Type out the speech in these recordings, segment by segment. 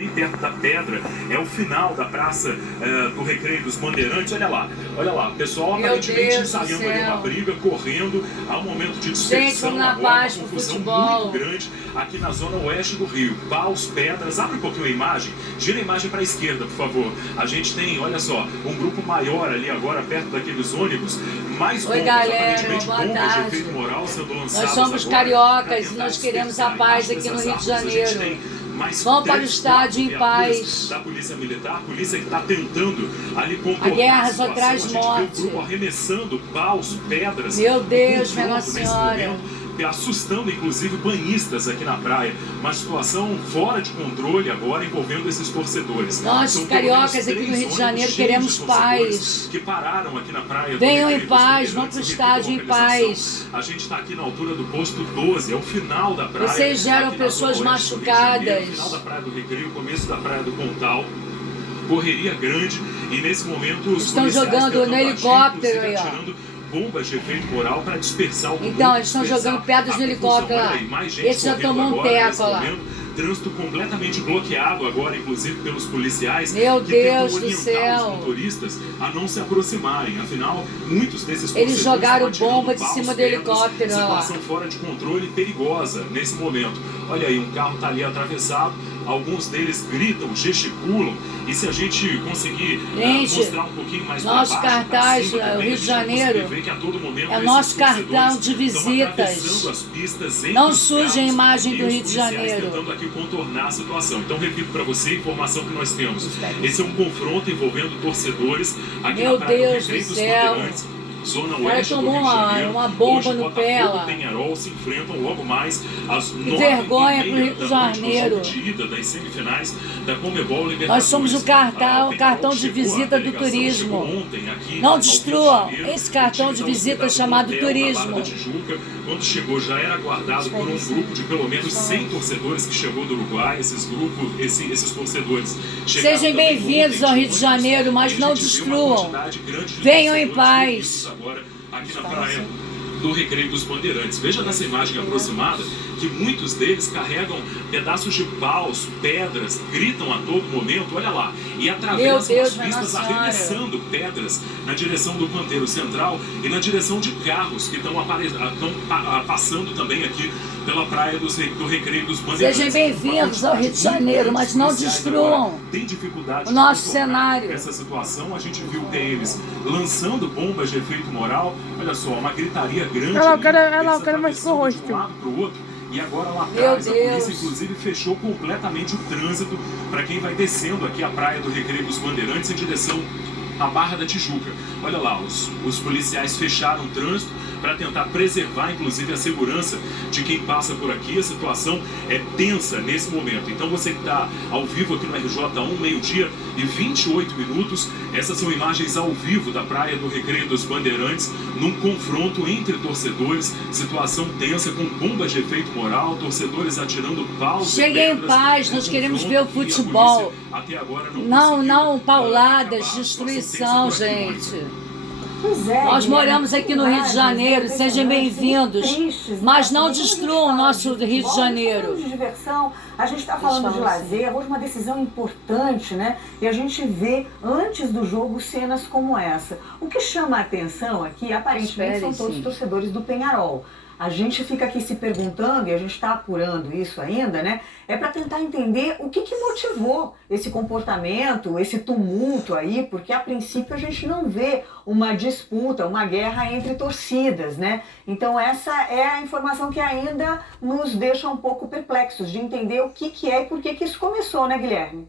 Bem perto da pedra, é o final da praça do Recreio dos Bandeirantes. Olha lá, o pessoal aparentemente ensaiando ali uma briga, correndo, há um momento de dispersão, agora uma confusão muito grande aqui na zona oeste do Rio. Paus, pedras, abre um pouquinho a imagem, gira a imagem para a esquerda, por favor. A gente tem, olha só, um grupo maior ali agora, perto daqueles ônibus, mais bombas, aparentemente bombas de efeito moral sendo lançadas. Nós somos cariocas e nós queremos a paz aqui no Rio de Janeiro. Vão para o estádio em paz. Da polícia militar, a polícia que está tentando ali contornar a guerra só situação. traz morte. A gente vê o grupo arremessando paus, pedras. Meu Deus, minha Nossa Senhora. Assustando inclusive banhistas aqui na praia. Uma situação fora de controle agora envolvendo esses torcedores. Nós, cariocas aqui no Rio de Janeiro, queremos paz. Que pararam aqui na praia. Venham em paz, vão para o estádio em paz. A gente está aqui na altura do posto 12, é o final da praia. Vocês geram pessoas machucadas. Final da praia do Recreio, começo da praia do Pontal. Correria grande e nesse momento os estão jogando no helicóptero aí, ó. Bombas de efeito moral para dispersar o tumulto. Então, eles estão jogando pedras no helicóptero lá. Esse já tomou um teco lá. Trânsito completamente bloqueado agora, inclusive pelos policiais. Meu Deus que do céu. Os motoristas a não se aproximarem. Afinal, muitos desses eles jogaram bomba de cima do helicóptero lá. Situação fora de controle e perigosa nesse momento. Olha aí, um carro está ali atravessado. Alguns deles gritam, gesticulam. E se a gente conseguir mostrar um pouquinho mais nosso para baixo, cartaz, cima, o Rio de Janeiro, que a todo momento é nosso cartão de visitas. Não sujem a imagem do Rio de Janeiro. Tentando aqui contornar a situação. Então, repito para você a informação que nós temos. Esse é um confronto envolvendo torcedores aqui na praia do Recreio dos Bandeirantes. Zona oeste do Rio de Janeiro. Uma bomba hoje, no pé lá. Penharol se enfrentam logo mais às 9h30 vergonha pro Rio de Janeiro. De ida das semifinais da Conmebol Libertadores. Nós somos o cartão de visita do turismo. Não destruam esse cartão de visita chamado turismo. Quando chegou já era aguardado por um grupo de pelo menos 100 torcedores que chegou do Uruguai. Esses torcedores sejam bem-vindos ao Rio de Janeiro, mas não destruam. Venham em paz. Agora aqui na praia do Recreio dos Bandeirantes. Veja nessa imagem aproximada que muitos deles carregam pedaços de paus, pedras, gritam a todo momento, olha lá, e atravessam as pistas arremessando pedras na direção do canteiro central e na direção de carros que estão passando também aqui pela praia do Recreio dos Bandeirantes. Sejam bem-vindos ao Rio de Janeiro, mas não destruam o nosso cenário. Essa situação, a gente viu eles lançando bombas de efeito moral, olha só, uma gritaria grande. Olha lá, o cara mais com o rosto. De um lado para o outro. E agora lá atrás a polícia inclusive fechou completamente o trânsito para quem vai descendo aqui a praia do Recreio dos Bandeirantes em direção à Barra da Tijuca. Olha lá, os policiais fecharam o trânsito para tentar preservar inclusive a segurança de quem passa por aqui. A situação é tensa nesse momento. Então você que está ao vivo aqui no RJ1, meio-dia e 28 minutos, essas são imagens ao vivo da praia do Recreio dos Bandeirantes, num confronto entre torcedores, situação tensa com bombas de efeito moral, torcedores atirando paus. Cheguem em paz, nós queremos ver o futebol. Até agora não pauladas, destruição, gente. Nós moramos aqui no Rio de Janeiro, sejam bem-vindos, mas não destruam o nosso Rio de Janeiro. De diversão, a gente está falando de lazer, hoje uma decisão importante, né? E a gente vê antes do jogo cenas como essa. O que chama a atenção aqui, aparentemente, são todos os torcedores do Penharol. A gente fica aqui se perguntando, e a gente está apurando isso ainda, né? É para tentar entender o que motivou esse comportamento, esse tumulto aí, porque a princípio a gente não vê uma disputa, uma guerra entre torcidas, né? Então essa é a informação que ainda nos deixa um pouco perplexos de entender o que é e por que isso começou, né, Guilherme?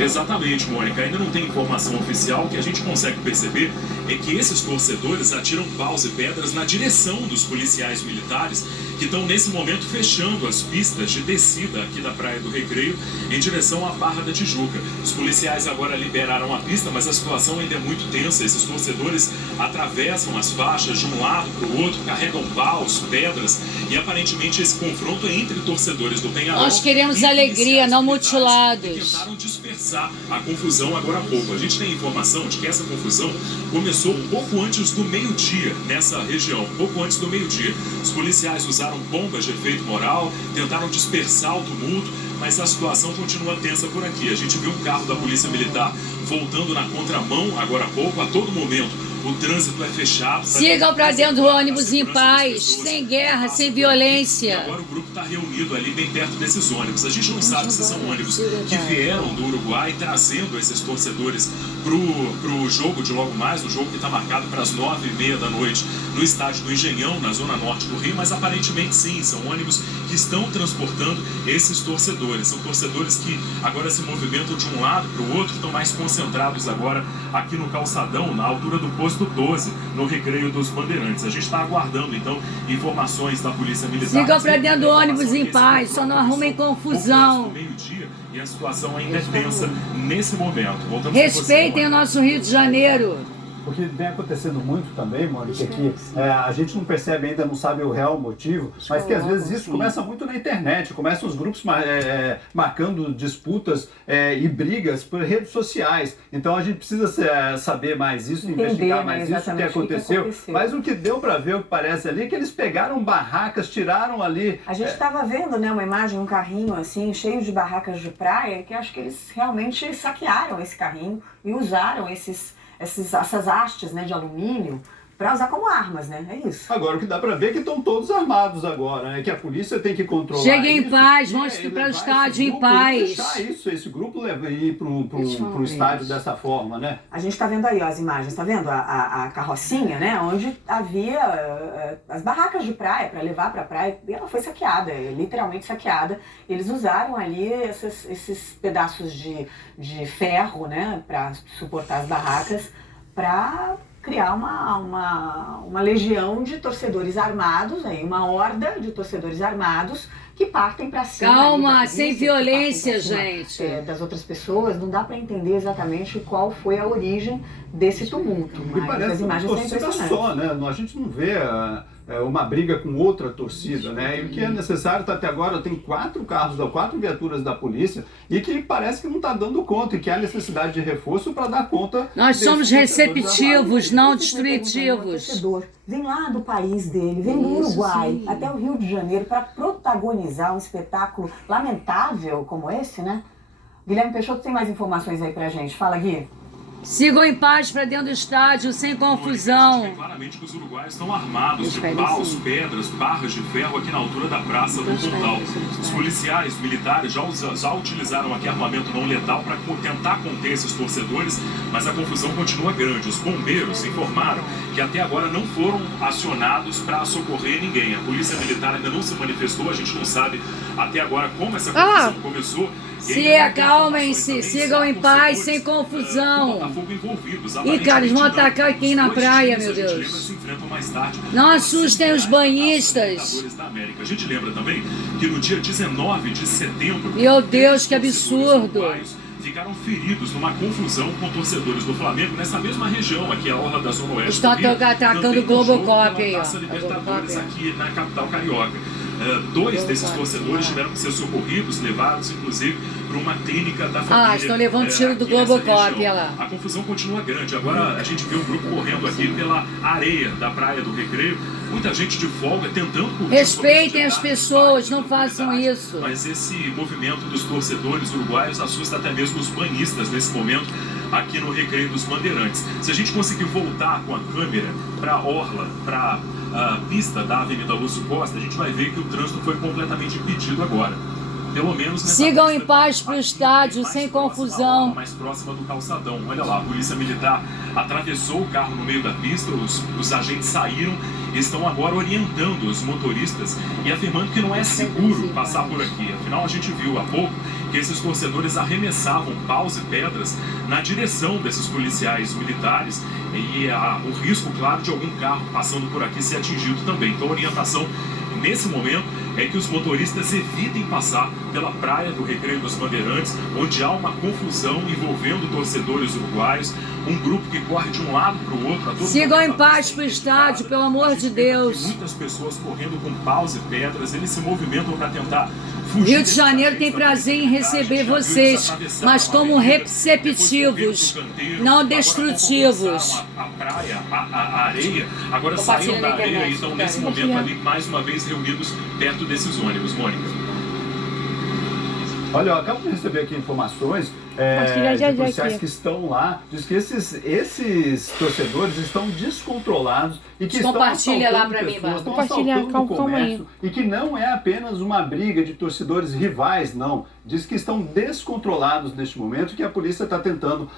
Exatamente, Mônica. Ainda não tem informação oficial. O que a gente consegue perceber é que esses torcedores atiram paus e pedras na direção dos policiais militares que estão nesse momento fechando as pistas de descida aqui da Praia do Recreio em direção à Barra da Tijuca. Os policiais agora liberaram a pista, mas a situação ainda é muito tensa. Esses torcedores atravessam as faixas de um lado para o outro, carregam paus, pedras e aparentemente esse confronto é entre torcedores do Penharol. Nós queremos alegria, não mutilados. Tentaram dispersar dispersar a confusão agora há pouco. A gente tem informação de que essa confusão começou um pouco antes do meio-dia nessa região, pouco antes do meio-dia. Os policiais usaram bombas de efeito moral, tentaram dispersar o tumulto, mas a situação continua tensa por aqui. A gente viu um carro da Polícia Militar voltando na contramão agora há pouco, a todo momento. O trânsito é fechado. Sigam para dentro do ônibus em paz, sem guerra, sem violência. E agora o grupo está reunido ali bem perto desses ônibus. A gente não sabe se são ônibus que vieram do Uruguai trazendo esses torcedores pro jogo de logo mais, o jogo que está marcado para as 9h30 da noite no estádio do Engenhão, na zona norte do Rio, mas aparentemente sim, são ônibus que estão transportando esses torcedores. São torcedores que agora se movimentam de um lado para o outro, estão mais concentrados agora aqui no calçadão, na altura do posto 12, no Recreio dos Bandeirantes. A gente está aguardando, então, informações da Polícia Militar. Sigam para dentro do ônibus em paz, só não arrumem confusão. Meio-dia e a situação ainda é tensa nesse momento. Respeitem o nosso Rio de Janeiro. O que vem acontecendo muito também, Mônica, é que a gente não percebe ainda, não sabe o real motivo, mas que às vezes isso começa muito na internet, começam os grupos marcando disputas e brigas por redes sociais. Então a gente precisa saber mais isso, investigar mais isso, o que aconteceu. Mas o que deu para ver, o que parece ali, é que eles pegaram barracas, tiraram ali... A gente estava vendo, né, uma imagem, um carrinho assim, cheio de barracas de praia, que acho que eles realmente saquearam esse carrinho e usaram essas hastes, né, de alumínio para usar como armas, né? É isso. Agora, o que dá para ver é que estão todos armados agora, né? Que a polícia tem que controlar. Cheguem em paz, vamos para o estádio em paz. Deixar esse grupo ir para o estádio dessa forma, né? A gente está vendo aí ó, as imagens, está vendo a carrocinha, né? Onde havia as barracas de praia para levar para a praia, e ela foi saqueada, literalmente saqueada. Eles usaram ali esses pedaços de ferro, né? Para suportar as barracas, para criar uma legião de torcedores armados, aí, uma horda de torcedores armados que partem para cima. Calma, polícia, sem violência, gente. Das outras pessoas, não dá para entender exatamente qual foi a origem desse tumulto. Mas e parece as imagens uma torcida só, né? A gente não vê uma briga com outra torcida, né? E o que é necessário, até agora, tem 4 viaturas da polícia e que parece que não está dando conta e que há necessidade de reforço para dar conta. Nós somos receptivos, não destrutivos. Vem lá do país dele, vem do Uruguai até o Rio de Janeiro para protagonizar um espetáculo lamentável como esse, né? Guilherme Peixoto tem mais informações aí pra gente. Fala, Gui. Sigam em paz para dentro do estádio, sem confusão. Claramente que os uruguaios estão armados de paus, pedras, barras de ferro aqui na altura da Praça do Pontal. Os policiais militares já utilizaram aqui armamento não letal para tentar conter esses torcedores, mas a confusão continua grande. Os bombeiros informaram que até agora não foram acionados para socorrer ninguém. A polícia militar ainda não se manifestou, a gente não sabe até agora como essa confusão começou. Se acalmem-se, sigam em paz, sem confusão. Ih, cara, eles vão atacar aqui na praia, meu Deus. Não assustem os banhistas. A gente lembra também que no dia 19 de setembro... Meu Deus, que absurdo. Ficaram feridos numa confusão com torcedores do Flamengo nessa mesma região, aqui a orla da Zona Oeste. Estão atacando o Globocop aí, ó. Libertadores aqui na capital carioca. 2 desses torcedores tiveram que ser socorridos, levados inclusive para uma clínica da família. Estão levando tiro do Globocop, olha lá. A confusão continua grande. Agora a gente vê um grupo correndo aqui pela areia da Praia do Recreio. Muita gente de folga tentando... Respeitem as pessoas, não façam isso. Mas esse movimento dos torcedores uruguaios assusta até mesmo os banhistas nesse momento aqui no Recreio dos Bandeirantes. Se a gente conseguir voltar com a câmera para a orla, para a pista da Avenida Lúcio Costa, a gente vai ver que o trânsito foi completamente impedido agora. Pelo menos nessa sigam pista, em paz para o estádio, sem confusão. Mais próxima do calçadão. Olha lá, a polícia militar atravessou o carro no meio da pista, os agentes saíram e estão agora orientando os motoristas e afirmando que não é seguro passar por aqui. Afinal, a gente viu há pouco que esses torcedores arremessavam paus e pedras na direção desses policiais militares e o risco, claro, de algum carro passando por aqui ser atingido também. Então, a orientação nesse momento é que os motoristas evitem passar pela praia do Recreio dos Bandeirantes, onde há uma confusão envolvendo torcedores uruguaios, um grupo que corre de um lado para o outro. Sigam em paz para o estádio, pelo amor de Deus. Muitas pessoas correndo com paus e pedras, eles se movimentam para tentar Rio de Janeiro tem prazer em receber vocês, mas como receptivos, não destrutivos. A praia, a areia, agora saíram da areia e estão nesse momento ali mais uma vez reunidos perto desses ônibus, Mônica. Olha, eu acabo de receber aqui informações de policiais que estão lá, diz que esses torcedores estão descontrolados e que estão assaltando pessoas, estão assaltando o comércio, e que não é apenas uma briga de torcedores rivais, não. Diz que estão descontrolados neste momento, que a polícia está tentando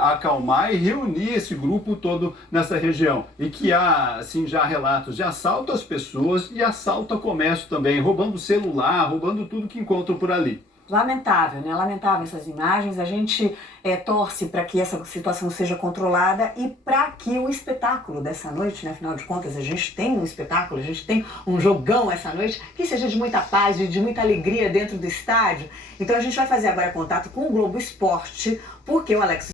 acalmar e reunir esse grupo todo nessa região. E que há, assim, já relatos de assalto às pessoas e assalto ao comércio também, roubando celular, roubando tudo que encontram por ali. Lamentável, né? Lamentável essas imagens. A gente torce para que essa situação seja controlada e para que o espetáculo dessa noite, né? Afinal de contas, a gente tem um espetáculo, a gente tem um jogão essa noite, que seja de muita paz e de muita alegria dentro do estádio. Então a gente vai fazer agora contato com o Globo Esporte, porque o Alex